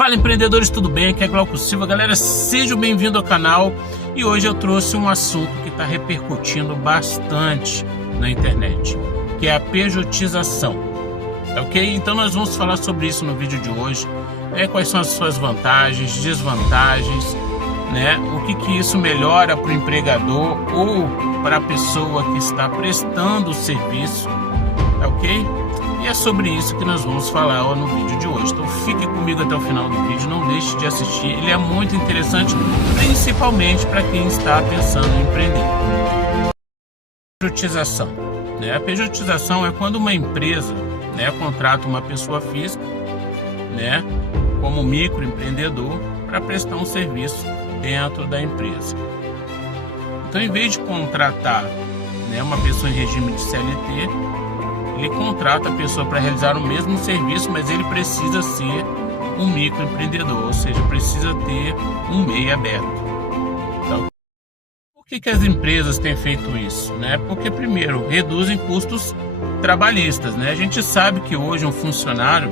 Fala, empreendedores, tudo bem? Aqui é Glauco Silva. Galera, sejam bem-vindos ao canal. E hoje eu trouxe um assunto que está repercutindo bastante na internet, que é a pejotização, ok? Então nós vamos falar sobre isso no vídeo de hoje, quais são as suas vantagens, desvantagens, né? O que isso melhora para o empregador ou para a pessoa que está prestando o serviço, ok? E é sobre isso que nós vamos falar no vídeo de hoje. Então fique comigo até o final do vídeo, não deixe de assistir. Ele é muito interessante, principalmente para quem está pensando em empreender. Pejotização, né? A pejotização é quando uma empresa, né, contrata uma pessoa física, né, como microempreendedor, para prestar um serviço dentro da empresa. Então, em vez de contratar, né, uma pessoa em regime de CLT, ele contrata a pessoa para realizar o mesmo serviço, mas ele precisa ser um microempreendedor, ou seja, precisa ter um MEI aberto. Então, por que as empresas têm feito isso, né? Porque, primeiro, reduzem custos trabalhistas, né? A gente sabe que hoje um funcionário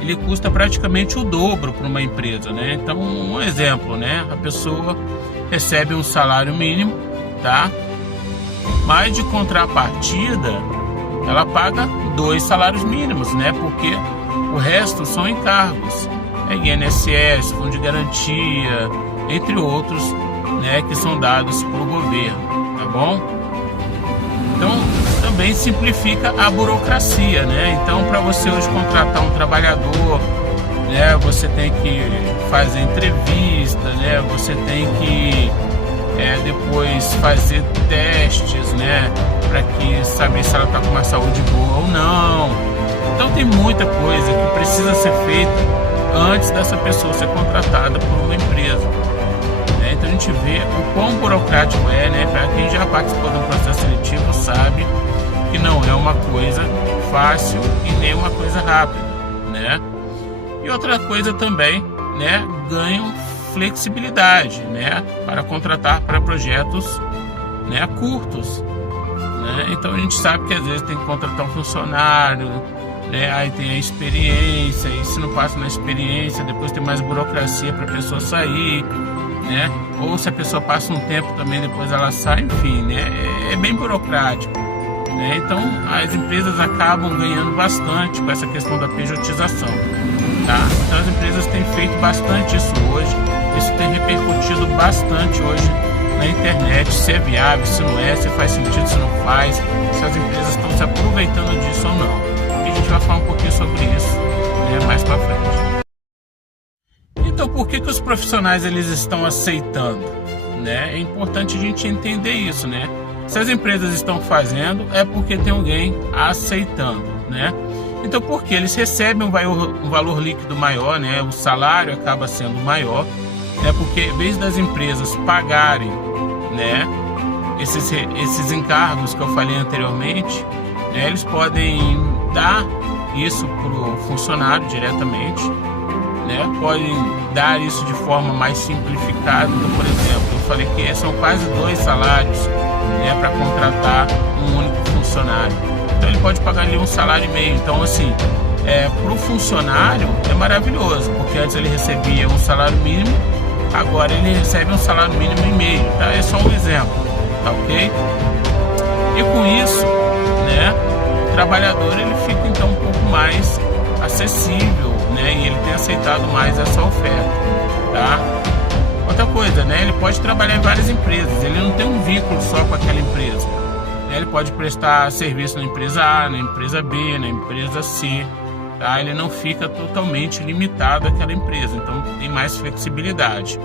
ele custa praticamente o dobro para uma empresa, né? Então, um exemplo, né? A pessoa recebe um salário mínimo, tá? Mas de contrapartida, ela paga 2 salários mínimos, né? Porque o resto são encargos, INSS, fundo de garantia, entre outros, né? Que são dados para o governo, tá bom? Então, também simplifica a burocracia, né? Então, para você hoje contratar um trabalhador, né? Você tem que fazer entrevista, né? Você tem que depois fazer testes, né, para que saber se ela está com uma saúde boa ou não. Então tem muita coisa que precisa ser feita antes dessa pessoa ser contratada por uma empresa, né? Então a gente vê o quão burocrático é, né? Para quem já participou de um processo seletivo sabe que não é uma coisa fácil e nem uma coisa rápida, né? E outra coisa também, né, ganham flexibilidade, né, para contratar para projetos, né, curtos, né? Então a gente sabe que às vezes tem que contratar um funcionário, né, aí tem a experiência, e se não passa na experiência, depois tem mais burocracia para a pessoa sair, né? Ou se a pessoa passa um tempo também, depois ela sai, enfim, né? É bem burocrático, né? Então as empresas acabam ganhando bastante com essa questão da pejotização, tá? Então as empresas têm feito bastante isso hoje. Isso tem repercutido bastante hoje na internet, se é viável, se não é, se faz sentido, se não faz, se as empresas estão se aproveitando disso ou não. E a gente vai falar um pouquinho sobre isso, né, mais para frente. Então, por que os profissionais eles estão aceitando, né? É importante a gente entender isso, né? Se as empresas estão fazendo, é porque tem alguém aceitando, né? Então, porque eles recebem um valor líquido maior, né? O salário acaba sendo maior, né? Porque em vez das empresas pagarem, né, esses encargos que eu falei anteriormente, né, eles podem dar isso para o funcionário diretamente, né? Podem dar isso de forma mais simplificada. Então, por exemplo, eu falei que são quase 2 salários, né, para contratar um único funcionário. Então ele pode pagar ali 1,5 salário. Então, assim, para o funcionário é maravilhoso, porque antes ele recebia um salário mínimo, agora ele recebe um salário mínimo e meio, tá? É só um exemplo, tá ok? E com isso, né, o trabalhador ele fica então um pouco mais acessível, né? E ele tem aceitado mais essa oferta, tá? Outra coisa, né? Ele pode trabalhar em várias empresas, ele não tem um vínculo só com aquela empresa. Ele pode prestar serviço na empresa A, na empresa B, na empresa C, tá? Ele não fica totalmente limitado àquela empresa, então tem mais flexibilidade.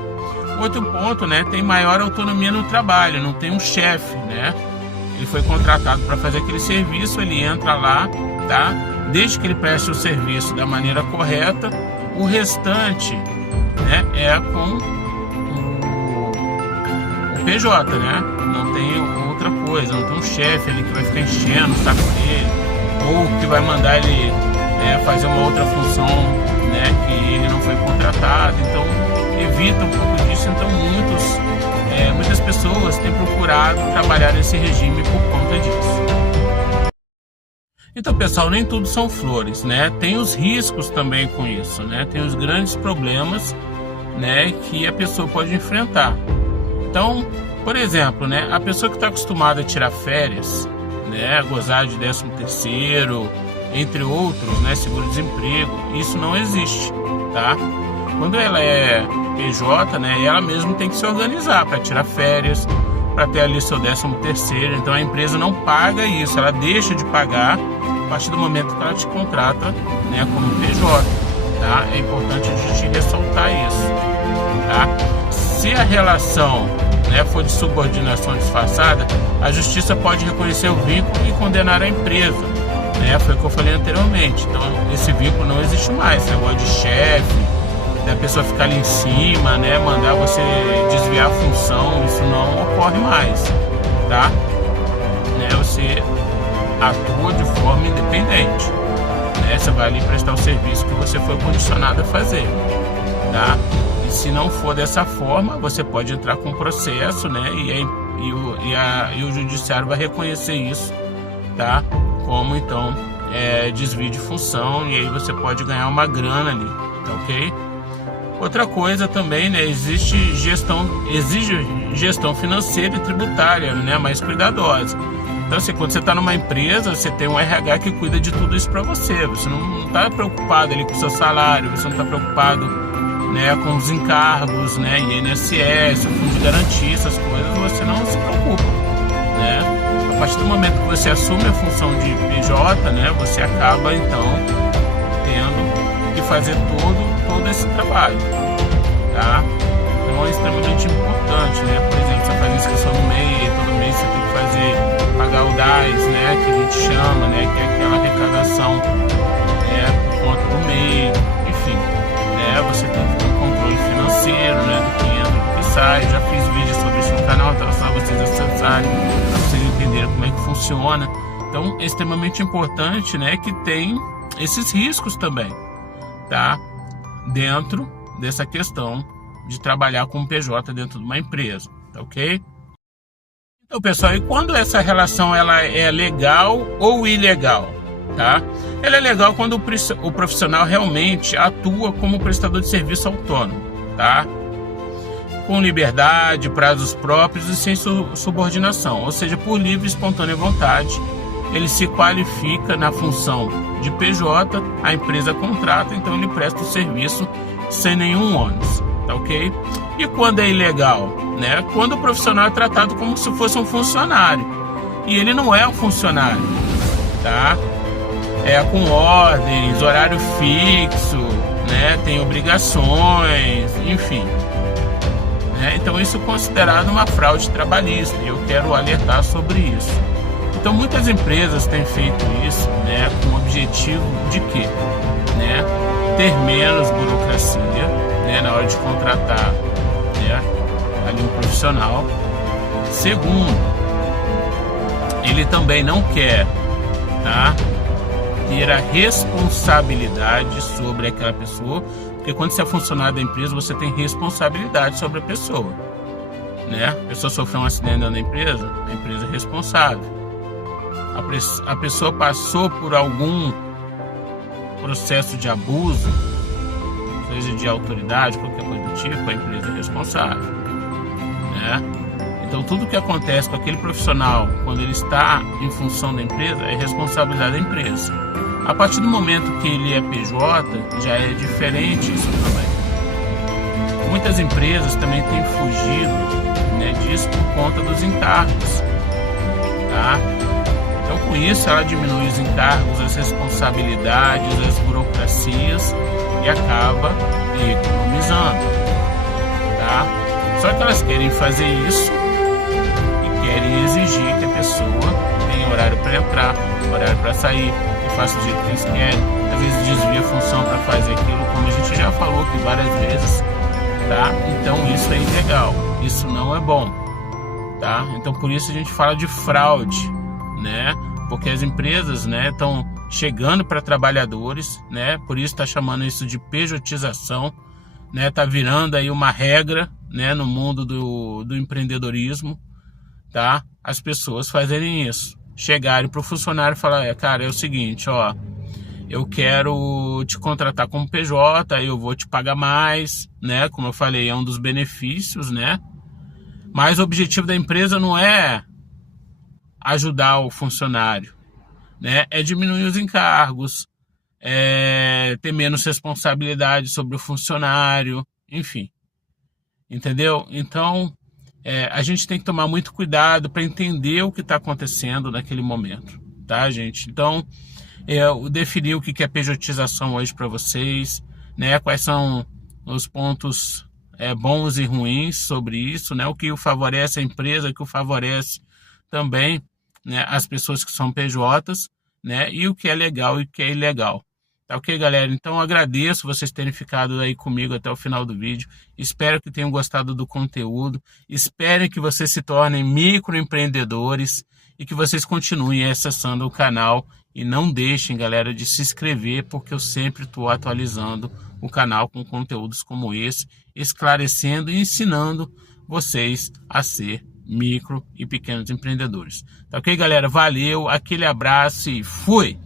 Outro ponto, né? Tem maior autonomia no trabalho, não tem um chefe, né? Ele foi contratado para fazer aquele serviço, ele entra lá, tá? Desde que ele preste o serviço da maneira correta, o restante, né, é com o PJ, né? Não tem outra coisa, não tem um chefe ali que vai ficar enchendo o saco dele, ou que vai mandar ele fazer uma outra função, né, que ele não foi contratado. Então evita um pouco disso. Então muitas pessoas têm procurado trabalhar nesse regime por conta disso. Então, pessoal, nem tudo são flores, né? Tem os riscos também com isso, né? Tem os grandes problemas, né, que a pessoa pode enfrentar. Então, por exemplo, né, a pessoa que está acostumada a tirar férias, né, a gozar de 13º, entre outros, né, seguro-desemprego, isso não existe, tá? Quando ela é PJ, né, ela mesma tem que se organizar para tirar férias, para ter ali seu 13º. Então a empresa não paga isso, ela deixa de pagar a partir do momento que ela te contrata, né, como PJ, tá? É importante a gente ressaltar isso, tá? Se a relação, né, for de subordinação disfarçada, a justiça pode reconhecer o vínculo e condenar a empresa, né? Foi o que eu falei anteriormente. Então esse vínculo não existe mais. Esse negócio de chefe, da pessoa ficar ali em cima, né, mandar você desviar a função, isso não ocorre mais, tá? Né, você atua de forma independente, né? Você vai ali prestar o serviço que você foi condicionado a fazer, tá? E se não for dessa forma, você pode entrar com processo, né? E o judiciário vai reconhecer isso, tá? Como então desvio de função, e aí você pode ganhar uma grana ali, tá ok? Outra coisa também, né, exige gestão financeira e tributária, né, mais cuidadosa. Então, assim, quando você está numa empresa, você tem um RH que cuida de tudo isso para você. Você não está preocupado ali com o seu salário, você não está preocupado, né, com os encargos, né, INSS, o fundo de garantia, essas coisas, você não se preocupa, né? A partir do momento que você assume a função de PJ, né, você acaba então tendo que fazer todo esse trabalho, tá? Então é extremamente importante, né? Por exemplo, você faz inscrição no MEI, todo mês você tem que pagar o DAS, né? Que a gente chama, né? Que é aquela arrecadação, por conta do MEI, enfim, né? Você tem que ter um controle financeiro, né? Do que entra, do que sai. Já fiz vídeo sobre isso no canal, então é só vocês acessarem para vocês entenderem como é que funciona. Então é extremamente importante, né? Que tem esses riscos também, tá? Dentro dessa questão de trabalhar com PJ dentro de uma empresa, tá ok? Então, pessoal, e quando essa relação ela é legal ou ilegal, tá? Ela é legal quando o profissional realmente atua como prestador de serviço autônomo, tá? Com liberdade, prazos próprios e sem subordinação, ou seja, por livre e espontânea vontade, ele se qualifica na função de PJ, a empresa contrata, então ele presta o serviço sem nenhum ônus, tá ok? E quando é ilegal, né? Quando o profissional é tratado como se fosse um funcionário, e ele não é um funcionário, tá? É com ordens, horário fixo, né? Tem obrigações, enfim, né? Então isso é considerado uma fraude trabalhista, e eu quero alertar sobre isso. Então muitas empresas têm feito isso, né, com o objetivo de quê? Né, ter menos burocracia, né, na hora de contratar, né, ali um profissional. Segundo, ele também não quer, tá, ter a responsabilidade sobre aquela pessoa, porque quando você é funcionário da empresa, você tem responsabilidade sobre a pessoa, né? A pessoa sofreu um acidente dentro da empresa, a empresa é responsável. A pessoa passou por algum processo de abuso, seja de autoridade, qualquer coisa do tipo, a empresa é responsável, né? Então tudo que acontece com aquele profissional quando ele está em função da empresa é responsabilidade da empresa. A partir do momento que ele é PJ, já é diferente isso também. Muitas empresas também têm fugido, né, disso por conta dos encargos, tá? Então, com isso, ela diminui os encargos, as responsabilidades, as burocracias e acaba economizando, tá? Só que elas querem fazer isso e querem exigir que a pessoa tenha horário para entrar, horário para sair, que faça do jeito que eles querem. Às vezes desvia a função para fazer aquilo, como a gente já falou aqui várias vezes, tá? Então, isso é ilegal, isso não é bom, tá? Então, por isso a gente fala de fraude, né? Porque as empresas, né, estão chegando para trabalhadores, né? Por isso está chamando isso de pejotização, né? Tá virando aí uma regra, né, no mundo do empreendedorismo, tá? As pessoas fazerem isso, chegarem para o funcionário e falar, cara, é o seguinte, ó, eu quero te contratar como PJ, eu vou te pagar mais, né? Como eu falei, é um dos benefícios, né? Mas o objetivo da empresa não é ajudar o funcionário, né? É diminuir os encargos, ter menos responsabilidade sobre o funcionário, enfim, entendeu? Então, a gente tem que tomar muito cuidado para entender o que está acontecendo naquele momento, tá, gente? Então, eu defini o que é pejotização hoje para vocês, né? Quais são os pontos bons e ruins sobre isso, né? O que o favorece a empresa, o que o favorece também, né, as pessoas que são PJs, né? E o que é legal e o que é ilegal. Tá ok, galera? Então agradeço vocês terem ficado aí comigo até o final do vídeo. Espero que tenham gostado do conteúdo. Espero que vocês se tornem microempreendedores e que vocês continuem acessando o canal. E não deixem, galera, de se inscrever, porque eu sempre estou atualizando o canal com conteúdos como esse, esclarecendo e ensinando vocês a ser micro e pequenos empreendedores. Tá ok, galera? Valeu, aquele abraço e fui!